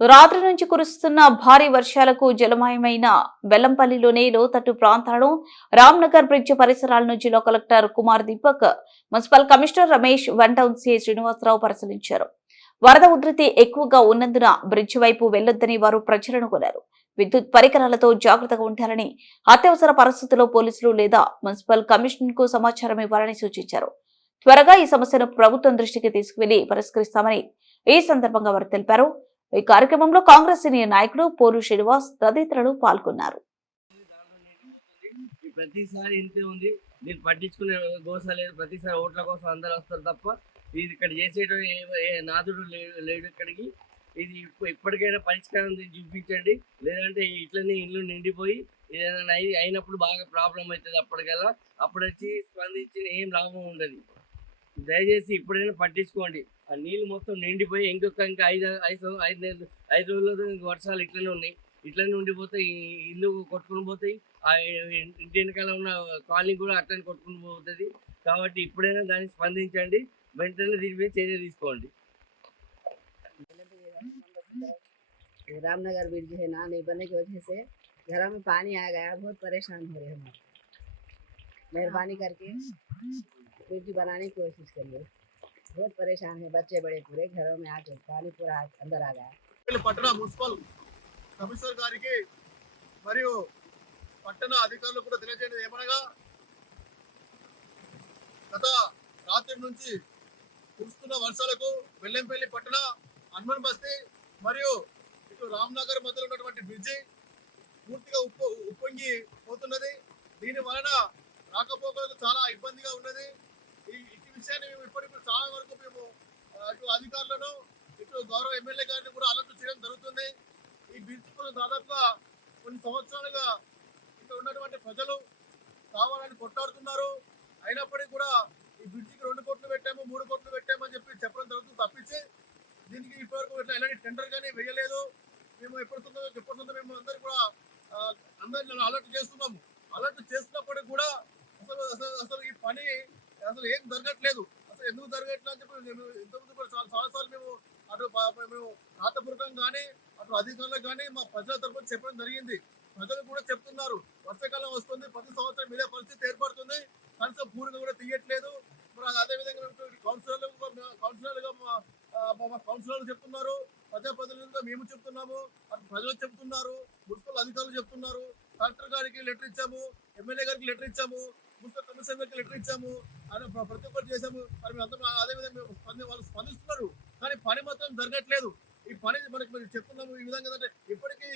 రాత్రి నుంచి కురుస్తున్న భారీ వర్షాలకు జలమయమైన బెల్లంపల్లిలోని లోతట్టు ప్రాంతాలను రామ్నగర్ బ్రిడ్జ్ పరిసరాలను జిల్లా collector Kumar Deepak, municipal commissioner Ramesh, one town CI Srinivasarao పరిశీలించారు. వరద ఉధృతి ఎక్కువగా ఉన్నందున బ్రిడ్జ్ వైపు వెళ్లొద్దని వారు ప్రజలను కోరారు. విద్యుత్ పరికరాలతో జాగ్రత్తగా ఉండాలని, అత్యవసర పరిస్థితుల్లో పోలీసులు లేదా మున్సిపల్ కమిషనర్ కు సమాచారం ఇవ్వాలని సూచించారు. త్వరగా ఈ సమస్యను ప్రభుత్వం దృష్టికి తీసుకువెళ్లి పరిష్కరిస్తామని ఈ సందర్భంగా వారు తెలిపారు. ఈ కార్యక్రమంలో కాంగ్రెస్ సీనియర్ నాయకుడు పోలు శ్రీనివాస్ తదితరులు పాల్గొన్నారు. ప్రతిసారి ఇంతే ఉంది, దీన్ని పట్టించుకునే గోస లేదు. ప్రతిసారి ఓట్ల కోసం అందరు వస్తారు తప్ప ఇది ఇక్కడ చేసేటో నాదుడు లేడు ఇక్కడికి. ఇది ఇప్పటికైనా పరిష్కారం చూపించండి, లేదంటే ఇట్లనే ఇల్లు నిండిపోయి ఏదైనా అయినప్పుడు బాగా ప్రాబ్లం అవుతుంది. అప్పటికల్లా అప్పుడు వచ్చి స్పందించి ఏం లాభం ఉండదు. దయచేసి ఇప్పుడైనా పట్టించుకోండి. ఆ నీళ్ళు మొత్తం నిండిపోయి ఇంకా ఐదు రోజులు వర్షాలు ఇట్లనే ఉన్నాయి. ఇట్లనే ఉండిపోతాయి, ఇల్లు కొట్టుకుని పోతాయి. ఆ ఇంటి వెనకాల ఉన్న కాలనీ కూడా అట్లనే కొట్టుకుని పోతుంది. కాబట్టి ఇప్పుడైనా దాన్ని స్పందించండి, వెంటనే దీని మీద చర్య తీసుకోండి. रामनगर ब्रिज है ना, नहीं बनने की वजह से घरों में पानी आ गया, बहुत परेशान हो रहे हैं। मेहरबानी करके ब्रिज बनाने की कोशिश करिए, बहुत परेशान है बच्चे बड़े पूरे घरों में आ जाए, पानी पूरा अंदर आ गया। పట్టణ మున్సిపల్ కమిషనర్ గారికి మరియు పట్టణ అధికారులు కూడా తెలియజేయడం ఏమనగా, గత రాత్రి నుంచి కురుస్తున్న వర్షాలకు బెల్లంపల్లి పట్టణ హనుమాన్ బస్తీ మరియు ఇటు రామ్నగర్ మధ్యలో ఉన్నటువంటి బ్రిడ్జి పూర్తిగా ఉప్పొంగి పోతున్నది. దీని వలన రాకపోకలకు చాలా ఇబ్బందిగా ఉన్నది. ఈ విషయాన్ని మేము ఇప్పటికీ చాలా వరకు మేము ఇటు అధికారులను ఇటు గౌరవ ఎమ్మెల్యే గారిని కూడా అలర్ట్ చేయడం జరుగుతుంది. ఈ బ్రిడ్జ్ కూడా దాదాపుగా కొన్ని సంవత్సరాలుగా ఇక్కడ ఉన్నటువంటి ప్రజలు కావాలని కొట్లాడుతున్నారు. అయినప్పటికీ కూడా ఈ బ్రిడ్జికి 2 కోట్లు పెట్టాము, 3 కోట్లు పెట్టామని చెప్పడం జరుగుతుంది తప్పించి దీనికి ఇప్పటివరకు ఎలాంటి టెండర్ కానీ వేయలేదు. మేము ఎప్పటిస్తుందో మేము అందరూ కూడా అందరిని అలర్ట్ చేస్తున్నాము. అలర్ట్ చేస్తున్నప్పటికీ కూడా అసలు ఈ పని అసలు ఏం జరగట్లేదు. అసలు ఎందుకు జరగట్లేదు అని చెప్పి మేము ఇంతకుముందు కూడా చాలాసార్లు మేము మేము రాతపూర్వకంగా కానీ అటు అధికారులకు కానీ మా ప్రజల తరఫున చెప్పడం జరిగింది. ప్రజలు కూడా చెప్తున్నారు, వర్షాకాలం వస్తుంది, ప్రతి సంవత్సరం ఇదే పరిస్థితి ఏర్పడుతుంది, కనీసం పూర్తిగా కూడా తీయట్లేదు. మరి అదేవిధంగా కౌన్సిలర్లుగా మా కౌన్సిలర్లు చెప్తున్నారు, ప్రజాప్రతినిధులుగా మేము చెప్తున్నాము, అటు ప్రజలు చెప్తున్నారు, మున్సిపల్ అధికారులు చెప్తున్నారు. కలెక్టర్ గారికి లెటర్ ఇచ్చాము, ఎమ్మెల్యే గారికి లెటర్ ఇచ్చాము, మున్సిపల్ కమిషనర్ గారికి లెటర్ ఇచ్చాము, ప్రతి ఒక్కరు చేశాము. మరి మేము అందరం అదేవిధంగా వాళ్ళు స్పందిస్తున్నారు, కానీ పని మాత్రం జరగట్లేదు. ఈ పని మనకి చెప్తున్నాము ఈ విధంగా ఇప్పటికీ